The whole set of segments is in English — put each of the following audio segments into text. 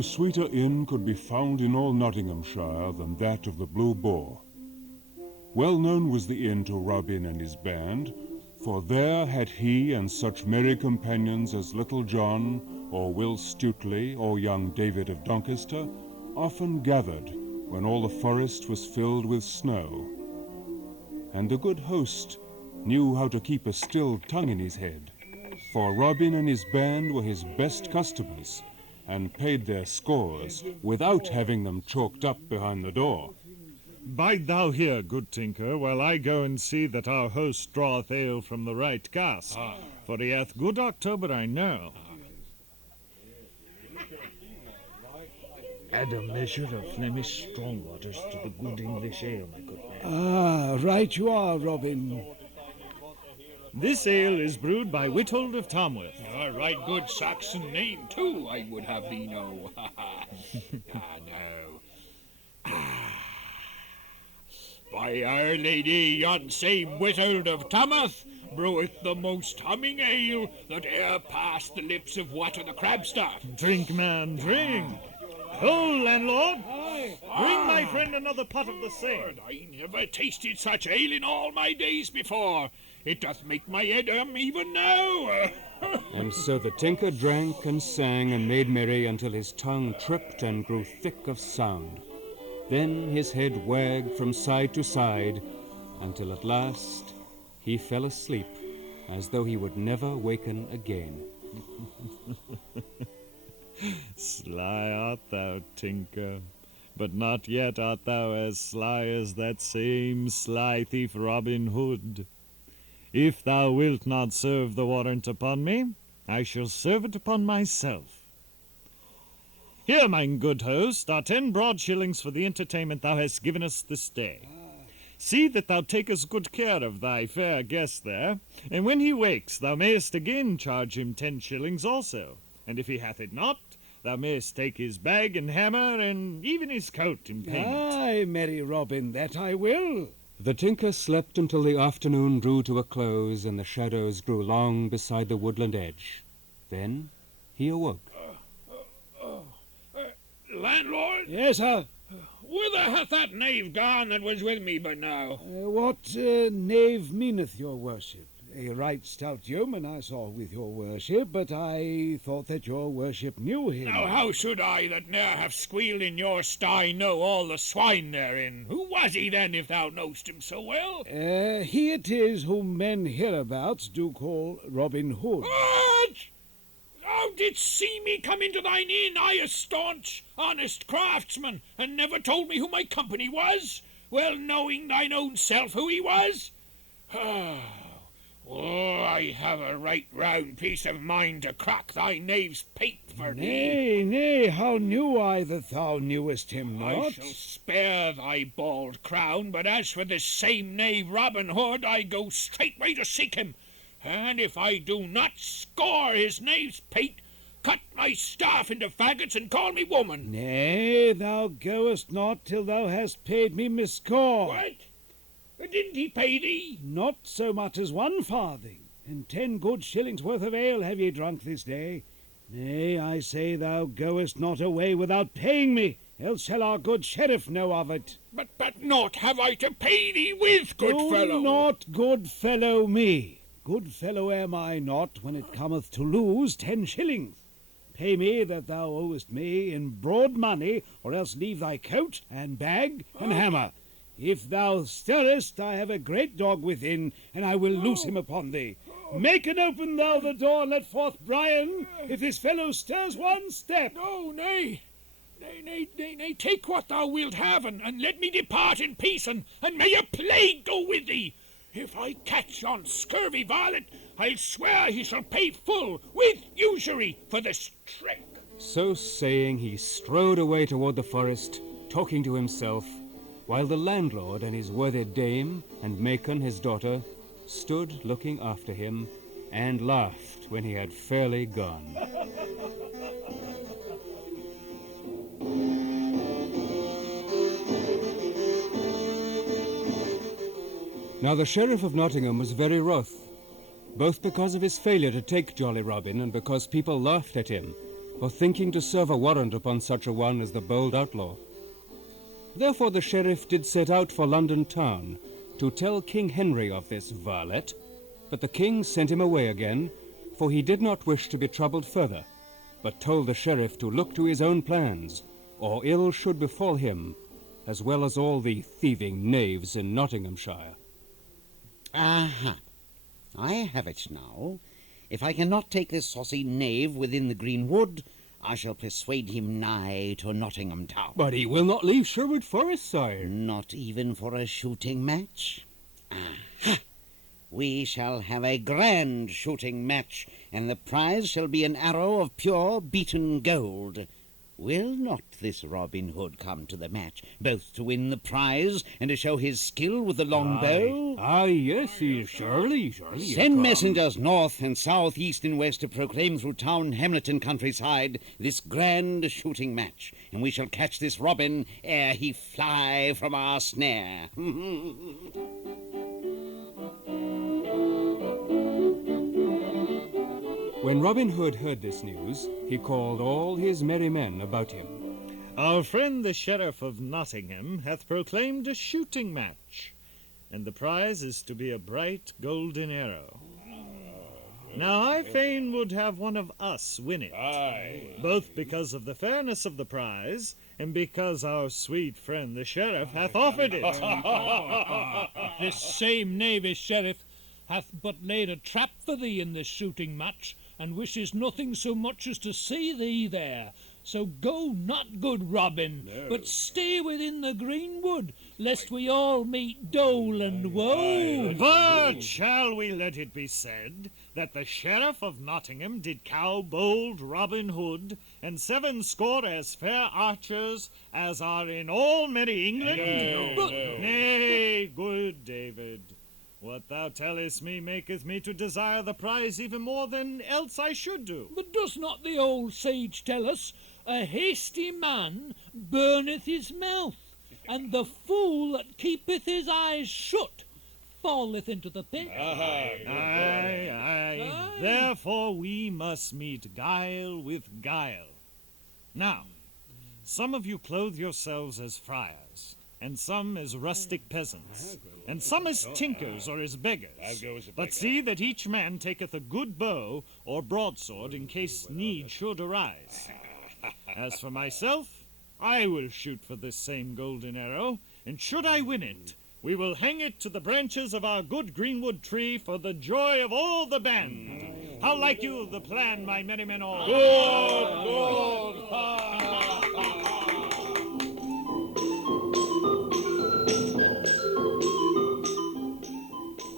No sweeter inn could be found in all Nottinghamshire than that of the Blue Boar. Well known was the inn to Robin and his band, for there had he and such merry companions as Little John, or Will Stutely, or young David of Doncaster, often gathered when all the forest was filled with snow. And the good host knew how to keep a still tongue in his head, for Robin and his band were his best customers, and paid their scores without having them chalked up behind the door. Bide thou here, good tinker, while I go and see that our host draweth ale from the right cask, for he hath good October, I know. Add a measure of Flemish strong waters to the good English ale, my good man. Ah, right you are, Robin. This ale is brewed by Witold of Tamworth. A right good Saxon name, too, I would have thee know. No. By Our Lady, yon same Witold of Tamworth breweth the most humming ale that e'er passed the lips of Wat o' the Crabstaff. Drink, man, drink. Ho, landlord! Bring my friend another pot of the same. I never tasted such ale in all my days before. It doth make my head even now. And so the tinker drank and sang and made merry until his tongue tripped and grew thick of sound. Then his head wagged from side to side, until at last he fell asleep, as though he would never waken again. Sly art thou, tinker, but not yet art thou as sly as that same sly thief Robin Hood. If thou wilt not serve the warrant upon me, I shall serve it upon myself. Here, mine good host, are 10 broad shillings for the entertainment thou hast given us this day. See that thou takest good care of thy fair guest there, and when he wakes thou mayest again charge him 10 shillings also, and if he hath it not, thou mayest take his bag and hammer, and even his coat in payment. Aye, merry Robin, that I will. The tinker slept until the afternoon drew to a close and the shadows grew long beside the woodland edge. Then he awoke. Landlord? Yes, sir. Whither hath that knave gone that was with me but now? What knave meaneth your worship? A right stout yeoman I saw with your worship, but I thought that your worship knew him. Now how should I that ne'er have squealed in your sty know all the swine therein? Who was he then, if thou knowst him so well? He it is whom men hereabouts do call Robin Hood. What? Thou didst see me come into thine inn, I a staunch, honest craftsman, and never told me who my company was, well knowing thine own self who he was? Oh, I have a right round piece of mind to crack thy knave's pate for thee. Nay, how knew I that thou knewest him not? I shall spare thy bald crown, but as for this same knave Robin Hood, I go straightway to seek him, and if I do not score his knave's pate, cut my staff into faggots and call me woman. Nay, thou goest not till thou hast paid me my score. What? Didn't he pay thee? Not so much as 1 farthing, and 10 good shillings worth of ale have ye drunk this day. Nay, I say thou goest not away without paying me, else shall our good sheriff know of it. But naught have I to pay thee with, good fellow. Do not good fellow me. Good fellow am I not when it cometh to lose 10 shillings. Pay me that thou owest me in broad money, or else leave thy coat and bag and hammer. If thou stirrest, I have a great dog within, and I will loose him upon thee. Make and open thou the door, and let forth Brian, if this fellow stirs 1 step. No, nay, take what thou wilt have, and let me depart in peace, and may a plague go with thee. If I catch yon scurvy varlet, I'll swear he shall pay full, with usury, for this trick. So saying, he strode away toward the forest, talking to himself, while the landlord and his worthy dame, and Macon his daughter, stood looking after him, and laughed when he had fairly gone. Now the Sheriff of Nottingham was very wroth, both because of his failure to take Jolly Robin and because people laughed at him, for thinking to serve a warrant upon such a one as the bold outlaw. Therefore the sheriff did set out for London town to tell King Henry of this varlet, but the king sent him away again, for he did not wish to be troubled further, but told the sheriff to look to his own plans, or ill should befall him, as well as all the thieving knaves in Nottinghamshire. Aha! I have it now. If I cannot take this saucy knave within the green wood, I shall persuade him nigh to Nottingham town. But he will not leave Sherwood Forest, sire. Not even for a shooting match? Aha! We shall have a grand shooting match, and the prize shall be an arrow of pure beaten gold. Will not this Robin Hood come to the match, both to win the prize and to show his skill with the long bow? Aye, yes, he surely. Send messengers north and south, east and west to proclaim through town, hamlet and countryside this grand shooting match, and we shall catch this Robin ere he fly from our snare. When Robin Hood heard this news, he called all his merry men about him. Our friend the Sheriff of Nottingham hath proclaimed a shooting match, and the prize is to be a bright golden arrow. Now I fain would have one of us win it, both because of the fairness of the prize, and because our sweet friend the Sheriff hath offered it. This same knavish sheriff hath but laid a trap for thee in this shooting match, and wishes nothing so much as to see thee there. So go not, good Robin, but stay within the greenwood, lest we all meet dole and woe. But shall we let it be said that the Sheriff of Nottingham did cow bold Robin Hood, and 70 as fair archers as are in all merry England? Nay, good David. What thou tellest me maketh me to desire the prize even more than else I should do. But does not the old sage tell us, a hasty man burneth his mouth, and the fool that keepeth his eyes shut falleth into the pit? Aye. Therefore we must meet guile with guile. Now, some of you clothe yourselves as friars, and some as rustic peasants, and some as tinkers or as beggars. But see that each man taketh a good bow or broadsword in case need should arise. As for myself, I will shoot for this same golden arrow, and should I win it, we will hang it to the branches of our good greenwood tree for the joy of all the band. How like you the plan, my merry men all?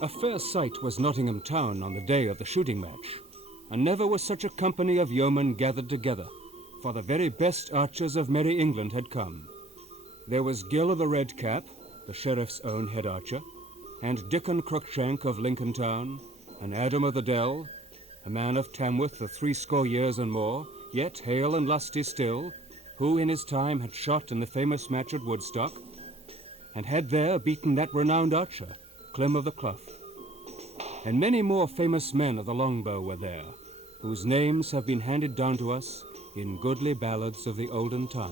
A fair sight was Nottingham town on the day of the shooting match, and never was such a company of yeomen gathered together, for the very best archers of merry England had come. There was Gill of the Red Cap, the sheriff's own head archer, and Dickon Cruikshank of Lincoln town, and Adam of the Dell, a man of Tamworth of 70 years and more, yet hale and lusty still, who in his time had shot in the famous match at Woodstock, and had there beaten that renowned archer, Clem of the Clough. And many more famous men of the longbow were there, whose names have been handed down to us in goodly ballads of the olden time.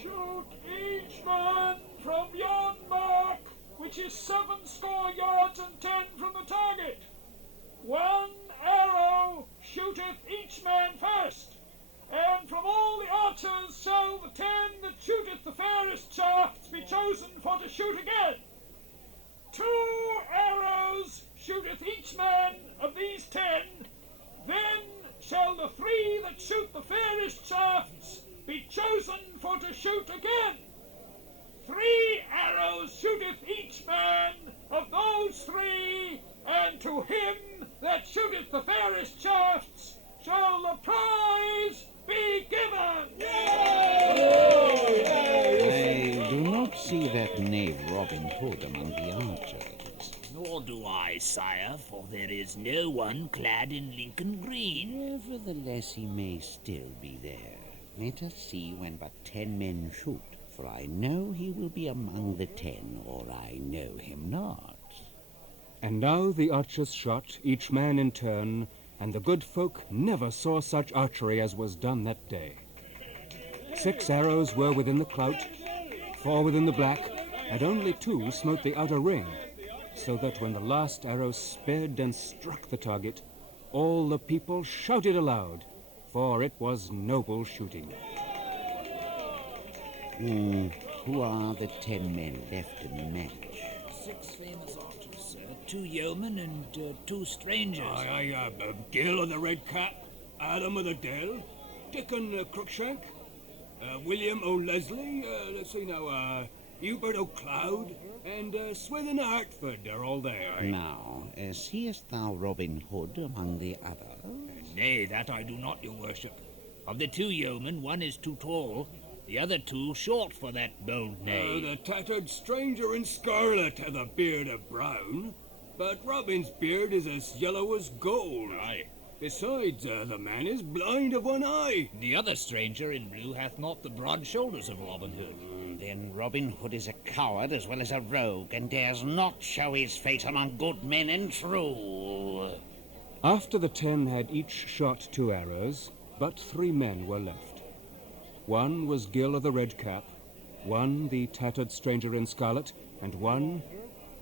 Shoot each man from yon mark, which is 70 yards and 10 from the target. 1 arrow shooteth each man first, and from all the archers shall the 10 that shooteth the fairest shafts be chosen for to shoot again. 2 arrows shooteth each man of these 10, then shall the 3 that shoot the fairest shafts be chosen for to shoot again. 3 arrows shooteth each man of those 3, and to him that shooteth the fairest shafts shall the prize be given. I do not see that knave Robin Hood among the archers. Nor do I, sire, for there is no one clad in Lincoln green. Nevertheless, he may still be there. Let us see when but 10 men shoot, for I know he will be among the 10, or I know him not. And now the archers shot, each man in turn, and the good folk never saw such archery as was done that day. 6 arrows were within the clout, 4 within the black, and only 2 smote the outer ring, so that when the last arrow sped and struck the target, all the people shouted aloud, for it was noble shooting. Who are the 10 men left in the match? 6 famous archers, sir. 2 yeomen and 2 strangers. Gil of the Red Cap, Adam of the Dell, Dickon Crookshank, William O'Leslie, let's see now, Hubert O'Cloud, and Swithin Hartford are all there. Now, seest thou Robin Hood among the others? Nay, that I do not, your worship. Of the 2 yeomen, one is too tall, the other 2 short for that bold knave. The tattered stranger in scarlet hath a beard of brown, but Robin's beard is as yellow as gold. Aye. Besides, the man is blind of one eye. The other stranger in blue hath not the broad shoulders of Robin Hood. Then Robin Hood is a coward as well as a rogue, and dares not show his face among good men and true. After the 10 had each shot 2 arrows, but 3 men were left. 1 was Gil of the Red Cap, 1 the tattered stranger in scarlet, and 1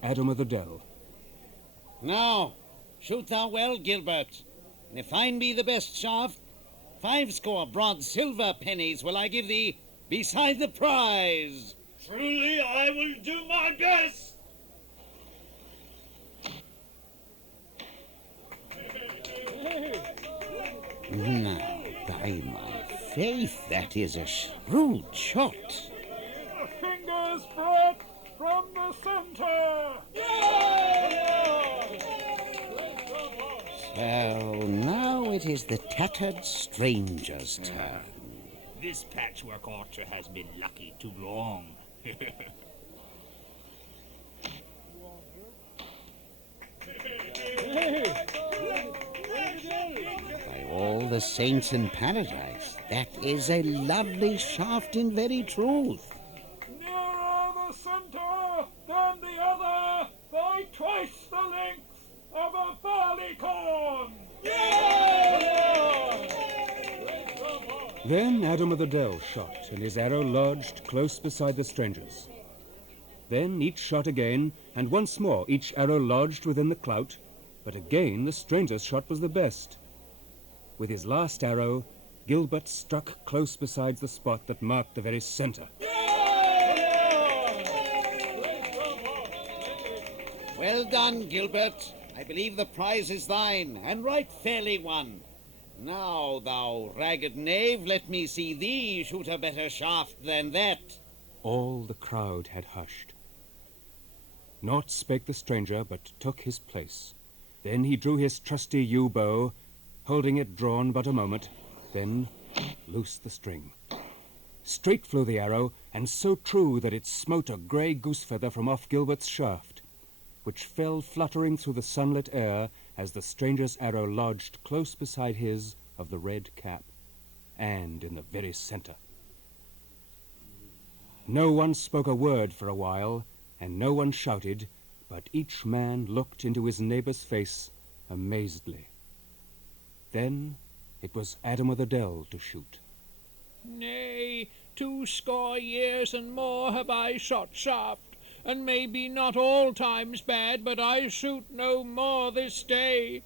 Adam of the Dell. Now, shoot thou well, Gilbert, and if thine be the best shaft, 50 broad silver pennies will I give thee beside the prize. Truly, I will do my best. Now, by my faith, that is a shrewd shot. A finger's breadth from the center. So now it is the tattered stranger's turn. This patchwork archer has been lucky too long. By all the saints in paradise, that is a lovely shaft in very truth. Nearer the center than the other by twice the length of a barleycorn. Then Adam of the Dell shot, and his arrow lodged close beside the stranger's. Then each shot again, and once more each arrow lodged within the clout, but again the stranger's shot was the best. With his last arrow, Gilbert struck close beside the spot that marked the very center. Well done, Gilbert. I believe the prize is thine, and right fairly won. Now, thou ragged knave, let me see thee shoot a better shaft than that. All the crowd had hushed. Naught spake the stranger, but took his place. Then he drew his trusty yew bow, holding it drawn but a moment, then loosed the string. Straight flew the arrow, and so true that it smote a grey goose feather from off Gilbert's shaft, which fell fluttering through the sunlit air as the stranger's arrow lodged close beside his of the Red Cap, and in the very center. No one spoke a word for a while, and no one shouted, but each man looked into his neighbor's face amazedly. Then it was Adam of the Dell to shoot. Nay, 20 years and more have I shot shaft, and maybe not all times bad, but I shoot no more this day.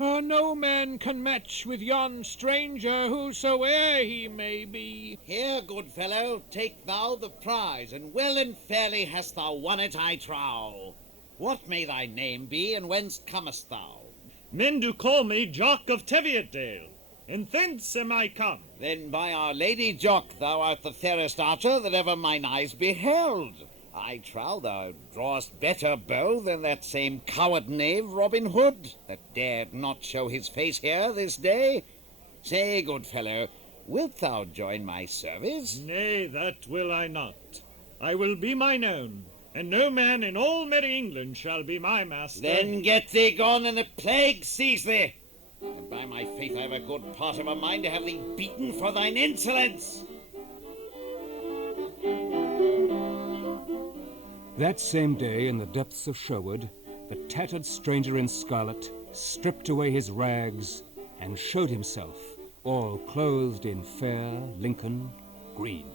No man can match with yon stranger, whosoe'er he may be. Here, good fellow, take thou the prize, and well and fairly hast thou won it, I trow. What may thy name be, and whence comest thou? Men do call me Jock of Teviotdale, and thence am I come. Then by Our Lady Jock, thou art the fairest archer that ever mine eyes beheld. I trow thou drawest better bow than that same coward knave Robin Hood, that dared not show his face here this day. Say, good fellow, wilt thou join my service? Nay, that will I not. I will be mine own, and no man in all merry England shall be my master. Then get thee gone, and the plague seize thee. And by my faith, I have a good part of a mind to have thee beaten for thine insolence. That same day, in the depths of Sherwood, the tattered stranger in scarlet stripped away his rags and showed himself, all clothed in fair Lincoln green.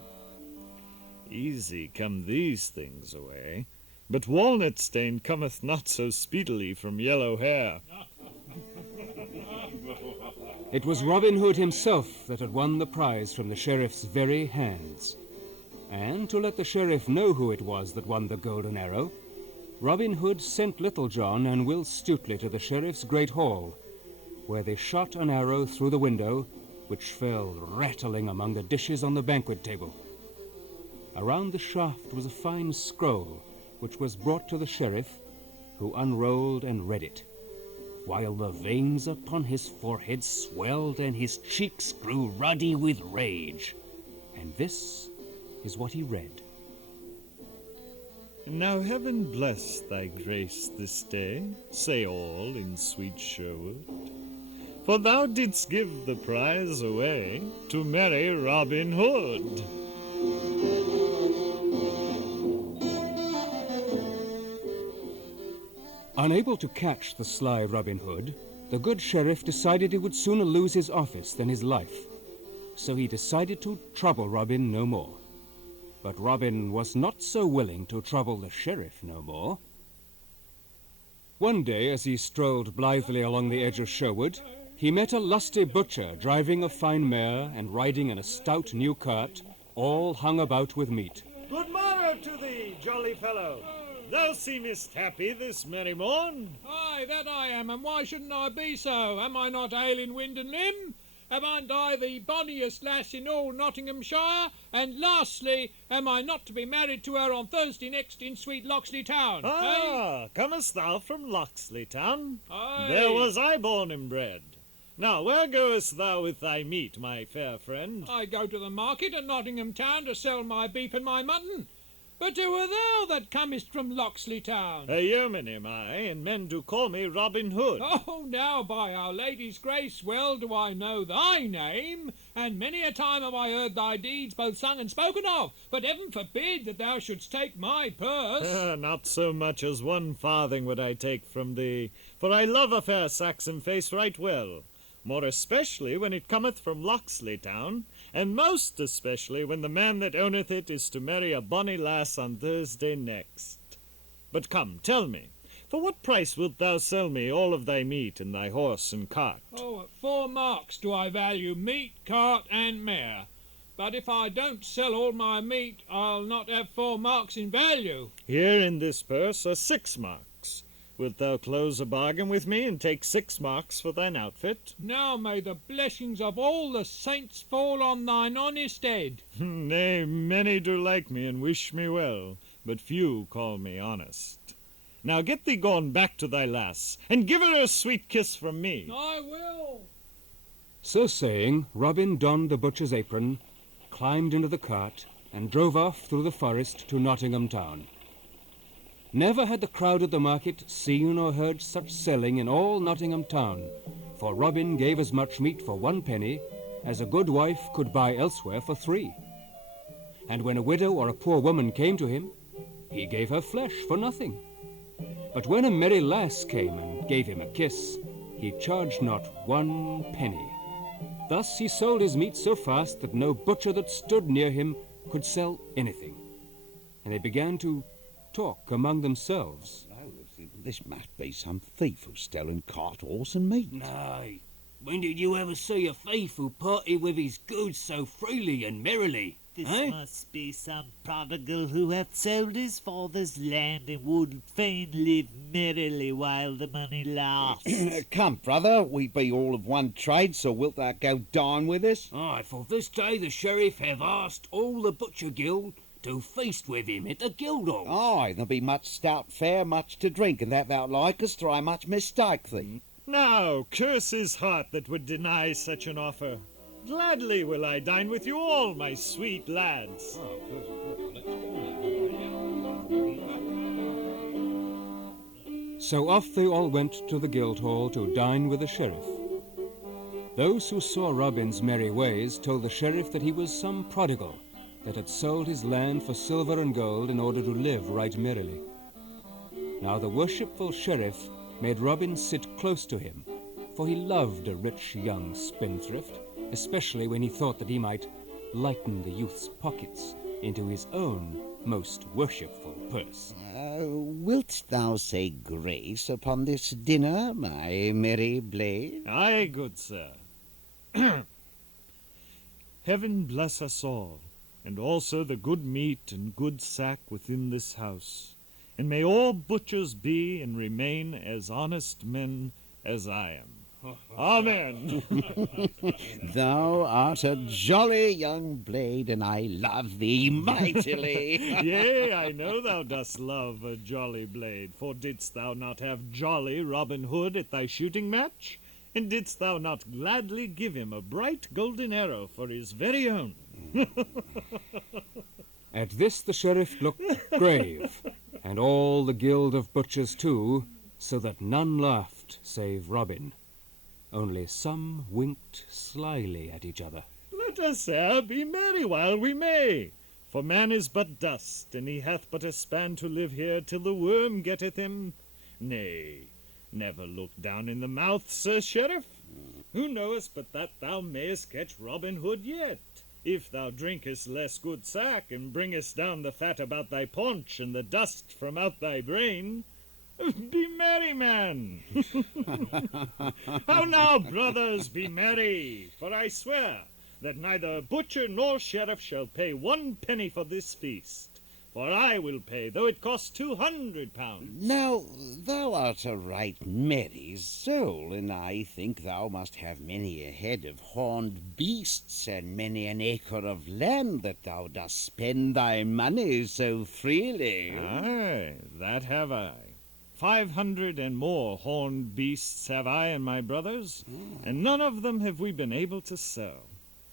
Easy come these things away, but walnut stain cometh not so speedily from yellow hair. It was Robin Hood himself that had won the prize from the sheriff's very hands. And to let the sheriff know who it was that won the golden arrow, Robin Hood sent Little John and Will Stutely to the sheriff's great hall, where they shot an arrow through the window, which fell rattling among the dishes on the banquet table. Around the shaft was a fine scroll, which was brought to the sheriff, who unrolled and read it, while the veins upon his forehead swelled and his cheeks grew ruddy with rage. And this is what he read. Now heaven bless thy grace this day, say all in sweet Sherwood, for thou didst give the prize away to merry Robin Hood. Unable to catch the sly Robin Hood, the good sheriff decided he would sooner lose his office than his life. So he decided to trouble Robin no more. But Robin was not so willing to trouble the sheriff no more. One day, as he strolled blithely along the edge of Sherwood, he met a lusty butcher driving a fine mare and riding in a stout new cart, all hung about with meat. Good morrow to thee, jolly fellow. Thou seemest happy this merry morn. Aye, that I am, and why shouldn't I be so? Am I not hale in wind and limb? Am I the bonniest lass in all Nottinghamshire? And lastly, am I not to be married to her on Thursday next in sweet Locksley Town? Ah, comest thou from Locksley Town? Aye. There was I born and bred. Now, where goest thou with thy meat, my fair friend? I go to the market at Nottingham Town to sell my beef and my mutton. But who art thou that comest from Locksley Town? A yeoman am I, and men do call me Robin Hood. Oh, now, by Our Lady's grace, well do I know thy name, and many a time have I heard thy deeds both sung and spoken of, but heaven forbid that thou shouldst take my purse. Not so much as 1 farthing would I take from thee, for I love a fair Saxon face right well, more especially when it cometh from Locksley Town, and most especially when the man that owneth it is to marry a bonny lass on Thursday next. But come, tell me, for what price wilt thou sell me all of thy meat and thy horse and cart? Oh, at 4 marks do I value meat, cart, and mare. But if I don't sell all my meat, I'll not have 4 marks in value. Here in this purse are 6 marks. Wilt thou close a bargain with me and take 6 marks for thine outfit? Now may the blessings of all the saints fall on thine honest head. Nay, many do like me and wish me well, but few call me honest. Now get thee gone back to thy lass, and give her a sweet kiss from me. I will. So saying, Robin donned the butcher's apron, climbed into the cart, and drove off through the forest to Nottingham Town. Never had the crowd at the market seen or heard such selling in all Nottingham Town, for Robin gave as much meat for 1 penny as a good wife could buy elsewhere for 3. And when a widow or a poor woman came to him, he gave her flesh for nothing. But when a merry lass came and gave him a kiss, he charged not 1 penny. Thus he sold his meat so fast that no butcher that stood near him could sell anything. And they began to talk among themselves. This must be some thief who's stolen cart, horse, and meat. Nay, when did you ever see a thief who parted with his goods so freely and merrily? This Eh? must be some prodigal who hath sold his father's land and would fain live merrily while the money lasts. Come, brother, we be all of one trade, so wilt thou go dine with us? Aye, for this day the sheriff have asked all the butcher guild to feast with him at the Guildhall. Aye, there'll be much stout fare, much to drink, and that thou likest, or I much mistake thee. Now, curse his heart that would deny such an offer. Gladly will I dine with you all, my sweet lads. So off they all went to the Guildhall to dine with the sheriff. Those who saw Robin's merry ways told the sheriff that he was some prodigal that had sold his land for silver and gold in order to live right merrily. Now the worshipful sheriff made Robin sit close to him, for he loved a rich young spendthrift, especially when he thought that he might lighten the youth's pockets into his own most worshipful purse. Wilt thou say grace upon this dinner, my merry blade? Aye, good sir. Heaven bless us all, and also the good meat and good sack within this house. And may all butchers be and remain as honest men as I am. Amen. Thou art a jolly young blade, and I love thee mightily. Yea, I know thou dost love a jolly blade, for didst thou not have jolly Robin Hood at thy shooting match? And didst thou not gladly give him a bright golden arrow for his very own? At this the sheriff looked grave, and all the guild of butchers too, so that none laughed save Robin. Only some winked slyly at each other. Let us, sir, be merry while we may. For man is but dust, and he hath but a span to live here till the worm getteth him. Nay, never look down in the mouth, Sir Sheriff. Who knowest but that thou mayest catch Robin Hood yet, if thou drinkest less good sack, and bringest down the fat about thy paunch, and the dust from out thy brain? Be merry, man. How now, brothers, be merry, for I swear that neither butcher nor sheriff shall pay 1 penny for this feast, for I will pay, though it cost £200. Now, thou art a right merry soul, and I think thou must have many a head of horned beasts, and many an acre of land, that thou dost spend thy money so freely. Aye, that have I. 500 and more horned beasts have I and my brothers, and none of them have we been able to sell.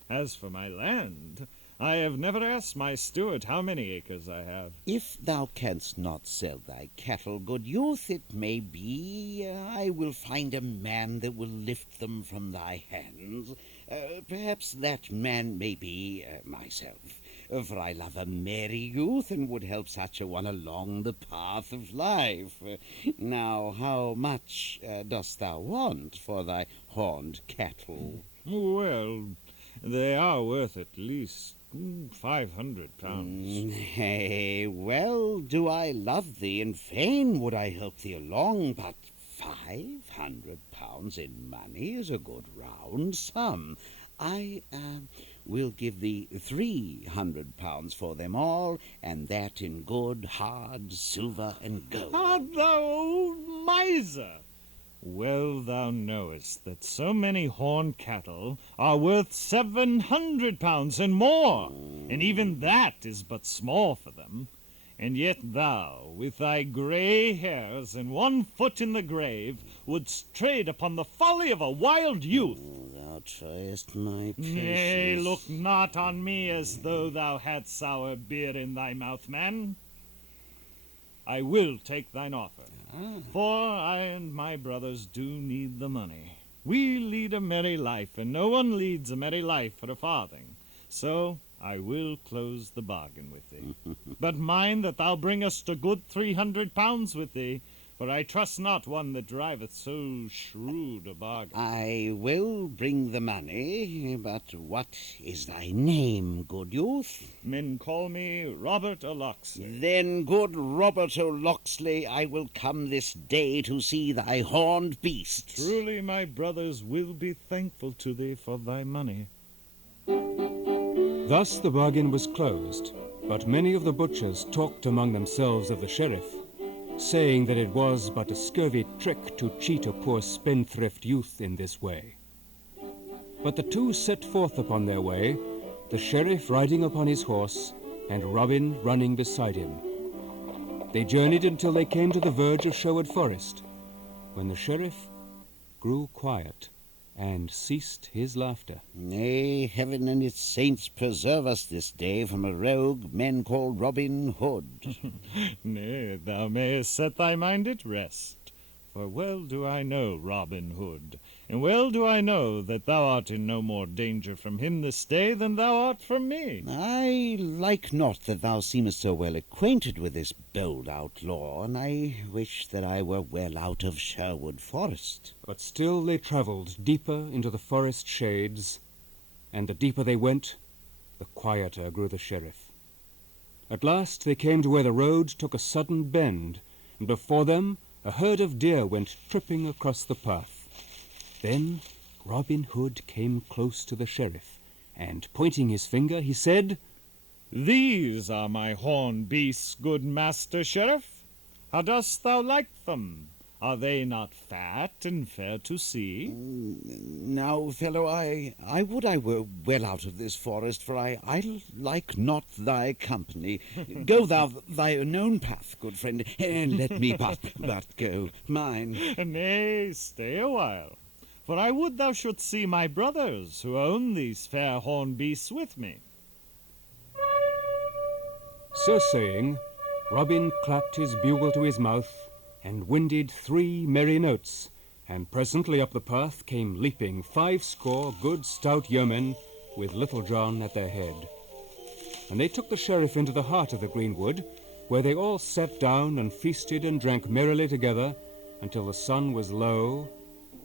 As for my land, I have never asked my steward how many acres I have. If thou canst not sell thy cattle, good youth, it may be I will find a man that will lift them from thy hands. Perhaps that man may be myself, for I love a merry youth and would help such a one along the path of life. Now, how much dost thou want for thy horned cattle? Well, they are worth at least £500. Hey, well do I love thee, and fain would I help thee along, but £500 in money is a good round sum. I will give thee £300 for them all, and that in good hard silver and gold. Art thou old miser? Well thou knowest that so many horned cattle are worth £700 and more, and even that is but small for them. And yet thou, with thy grey hairs and 1 foot in the grave, wouldst trade upon the folly of a wild youth. Thou tryest my patience. Nay, look not on me as though thou hadst sour beer in thy mouth, man. I will take thine offer, for I and my brothers do need the money. We lead a merry life, and no one leads a merry life for a farthing. So I will close the bargain with thee. But mind that thou bringest a good £300 with thee, for I trust not one that driveth so shrewd a bargain. I will bring the money, but what is thy name, good youth? Men call me Robert O'Locksley. Then, good Robert O'Locksley, I will come this day to see thy horned beasts. Truly my brothers will be thankful to thee for thy money. Thus the bargain was closed, but many of the butchers talked among themselves of the sheriff, saying that it was but a scurvy trick to cheat a poor spendthrift youth in this way. But the two set forth upon their way, the sheriff riding upon his horse, and Robin running beside him. They journeyed until they came to the verge of Sherwood Forest, when the sheriff grew quiet and ceased his laughter. Nay, heaven and its saints preserve us this day from a rogue men call Robin Hood. Nay, thou mayest set thy mind at rest, For well do I know Robin Hood, and well do I know that thou art in no more danger from him this day than thou art from me. I like not that thou seemest so well acquainted with this bold outlaw, and I wish that I were well out of Sherwood Forest. But still they travelled deeper into the forest shades, and the deeper they went, the quieter grew the sheriff. At last they came to where the road took a sudden bend, and before them a herd of deer went tripping across the path. Then Robin Hood came close to the sheriff, and pointing his finger, he said, These are my horned beasts, good master sheriff. How dost thou like them? Are they not fat and fair to see? Now, fellow, I would I were well out of this forest, for I like not thy company. Go thou thy own path, good friend, and let me but go mine. Nay, stay a while, for I would thou shouldst see my brothers, who own these fair horned beasts with me. So saying, Robin clapped his bugle to his mouth, and winded 3 merry notes, and presently up the path came leaping 50 good stout yeomen, with Little John at their head. And they took the sheriff into the heart of the greenwood, where they all sat down and feasted and drank merrily together until the sun was low,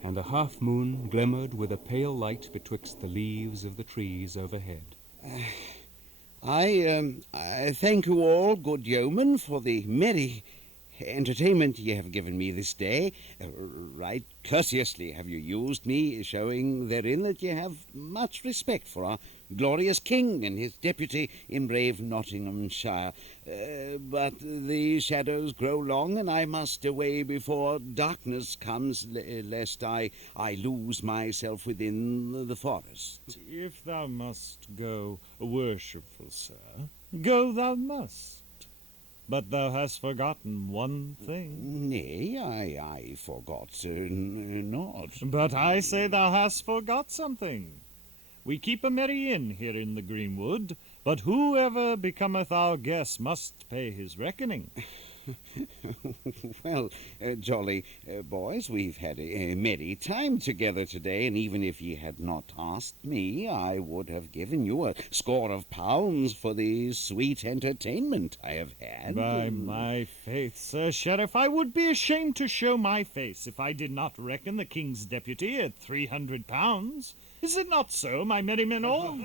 and the half-moon glimmered with a pale light betwixt the leaves of the trees overhead. I thank you all, good yeomen, for the merry entertainment ye have given me this day. Right courteously have you used me, showing therein that ye have much respect for our glorious king and his deputy in brave Nottinghamshire. But the shadows grow long, and I must away before darkness comes, lest I lose myself within the forest. If thou must go, worshipful sir, go thou must. But thou hast forgotten one thing. Nay, I forgot not. But I say thou hast forgot something. We keep a merry inn here in the greenwood, but whoever becometh our guest must pay his reckoning. Well, jolly boys, we've had a merry time together today, and even if ye had not asked me, I would have given you a score of pounds for the sweet entertainment I have had. By my faith, Sir Sheriff, I would be ashamed to show my face if I did not reckon the king's deputy at 300 pounds. Is it not so, my merry men all?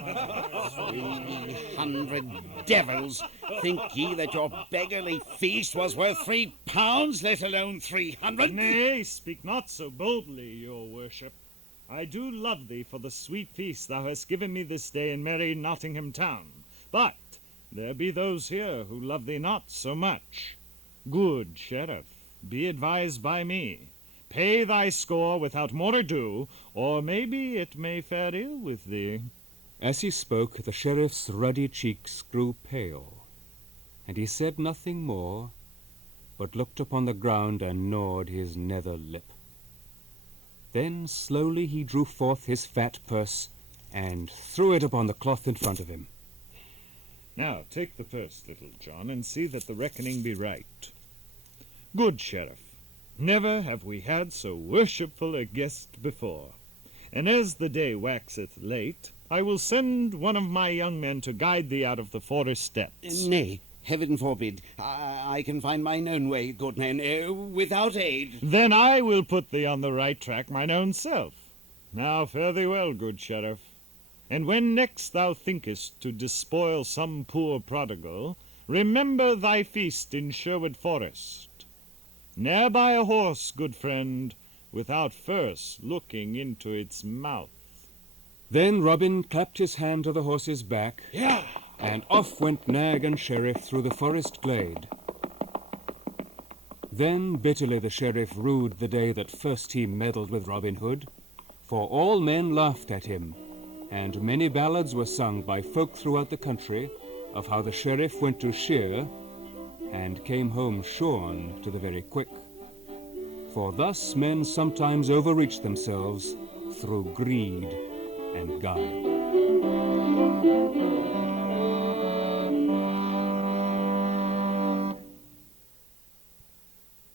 300 devils! Think ye that your beggarly feast was worth £3, let alone 300? Nay, speak not so boldly, your worship. I do love thee for the sweet feast thou hast given me this day in merry Nottingham town. But there be those here who love thee not so much. Good sheriff, be advised by me. Pay thy score without more ado, or maybe it may fare ill with thee. As he spoke, the sheriff's ruddy cheeks grew pale, and he said nothing more, but looked upon the ground and gnawed his nether lip. Then slowly he drew forth his fat purse and threw it upon the cloth in front of him. Now take the purse, Little John, and see that the reckoning be right. Good sheriff, never have we had so worshipful a guest before, and as the day waxeth late, I will send one of my young men to guide thee out of the forest steps. Nay, heaven forbid. I can find mine own way, good man, without aid. Then I will put thee on the right track mine own self. Now fare thee well, good sheriff, and when next thou thinkest to despoil some poor prodigal, remember thy feast in Sherwood Forest. Ne'er buy a horse, good friend, without first looking into its mouth. Then Robin clapped his hand to the horse's back, and off went nag and sheriff through the forest glade. Then bitterly the sheriff rued the day that first he meddled with Robin Hood, for all men laughed at him, and many ballads were sung by folk throughout the country of how the sheriff went to shear and came home shorn to the very quick. For thus men sometimes overreach themselves through greed and guile.